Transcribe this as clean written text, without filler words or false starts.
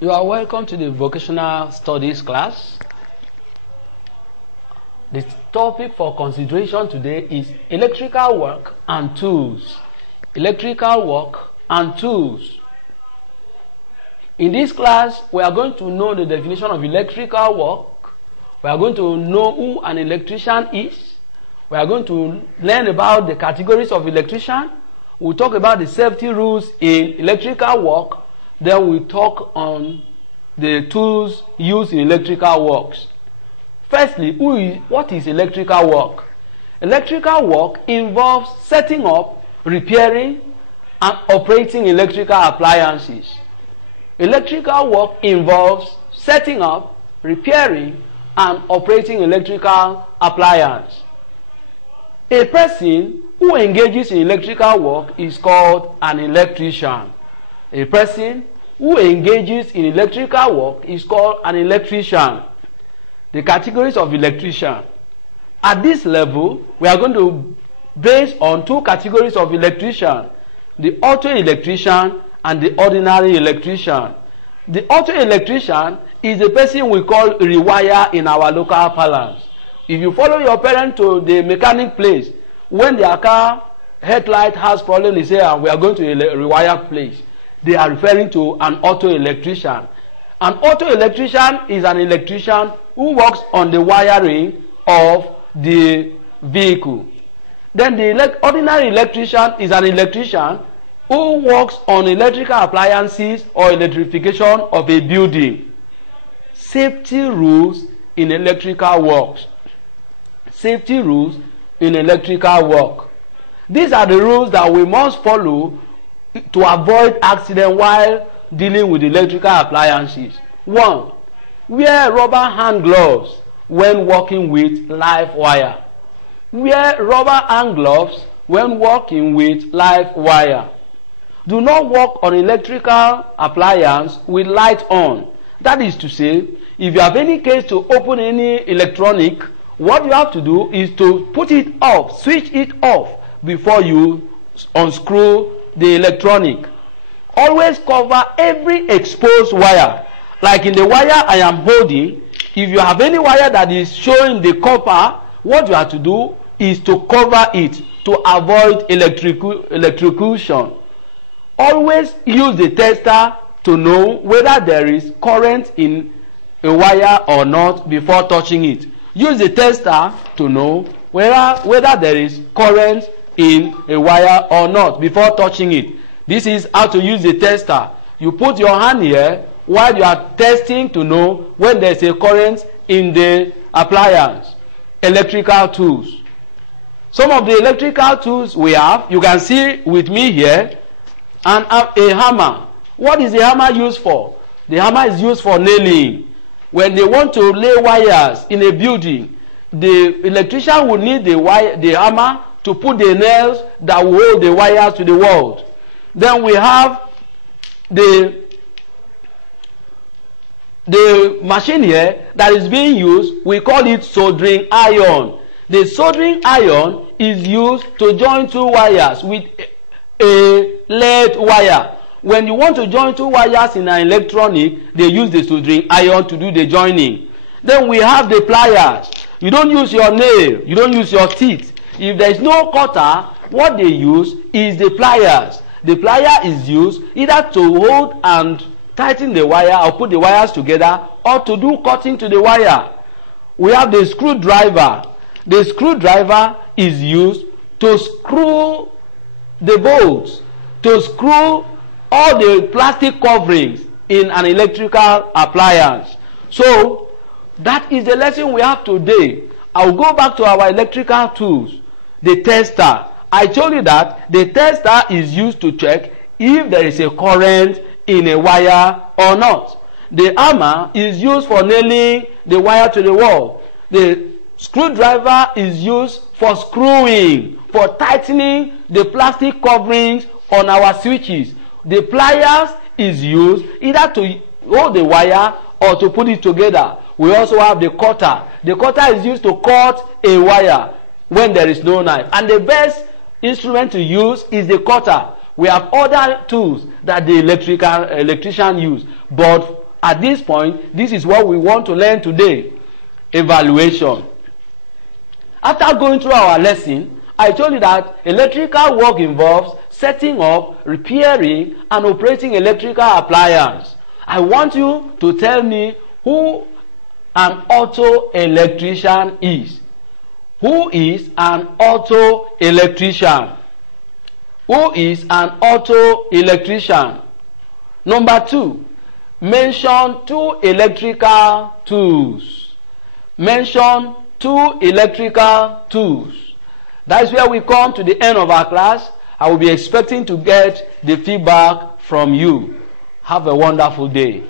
You are welcome to the vocational studies class. The topic for consideration today is electrical work and tools. Electrical work and tools. In this class, we are going to know the definition of electrical work. We are going to know who an electrician is. We are going to learn about the categories of electrician. We'll talk about the safety rules in electrical work. Then we'll talk on the tools used in electrical works. Firstly, what is electrical work? Electrical work involves setting up, repairing, and operating electrical appliances. Electrical work involves setting up, repairing, and operating electrical appliances. A person who engages in electrical work is called an electrician. A person who engages in electrical work is called an electrician. The categories of electrician. At this level, we are going to base on two categories of electrician: the auto electrician and the ordinary electrician. The auto electrician is the person we call rewire in our local parlance. If you follow your parent to the mechanic place, when their car headlight has problem, they say, we are going to a rewire place. They are referring to an auto electrician. An auto electrician is an electrician who works on the wiring of the vehicle. Then the ordinary electrician is an electrician who works on electrical appliances or electrification of a building. Safety rules in electrical works. Safety rules in electrical work. These are the rules that we must follow to avoid accident while dealing with electrical appliances. 1. Wear rubber hand gloves when working with live wire. Wear rubber hand gloves when working with live wire. Do not work on electrical appliance with light on. That is to say, if you have any case to open any electronic, what you have to do is to put it off, switch it off before you unscrew the electronic. Always cover every exposed wire. Like in the wire I am holding, if you have any wire that is showing the copper, what you have to do is to cover it to avoid electrocution. Always use the tester to know whether there is current in a wire or not before touching it. Use the tester to know whether there is current in a wire or not before touching it. This is how to use the tester. You put your hand here while you are testing to know when there is a current in the appliance. Electrical tools. Some of the electrical tools we have, you can see with me here, and a hammer. What is the hammer used for? The hammer is used for nailing. When they want to lay wires in a building, the electrician will need the hammer to put the nails that will hold the wires to the wall. Then we have the machine here that is being used. We call it soldering iron. The soldering iron is used to join two wires with a lead wire. When you want to join two wires in an electronic, they use the soldering iron to do the joining. Then we have the pliers. You don't use your nail, you don't use your teeth. If there is no cutter, what they use is the pliers. The plier is used either to hold and tighten the wire or put the wires together, or to do cutting to the wire. We have the screwdriver. The screwdriver is used to screw the bolts, to screw all the plastic coverings in an electrical appliance. So that is the lesson we have today. I will go back to our electrical tools. The tester. I told you that the tester is used to check if there is a current in a wire or not. The hammer is used for nailing the wire to the wall. The screwdriver is used for screwing, for tightening the plastic coverings on our switches. The pliers is used either to hold the wire or to put it together. We also have the cutter. The cutter is used to cut a wire when there is no knife. And the best instrument to use is the cutter. We have other tools that the electrician use, but at this point, this is what we want to learn today. Evaluation. After going through our lesson, I told you that electrical work involves setting up, repairing, and operating electrical appliance. I want you to tell me who an auto electrician is. Who is an auto electrician? Who is an auto electrician? Number 2, mention 2 electrical tools. Mention 2 electrical tools. That is where we come to the end of our class. I will be expecting to get the feedback from you. Have a wonderful day.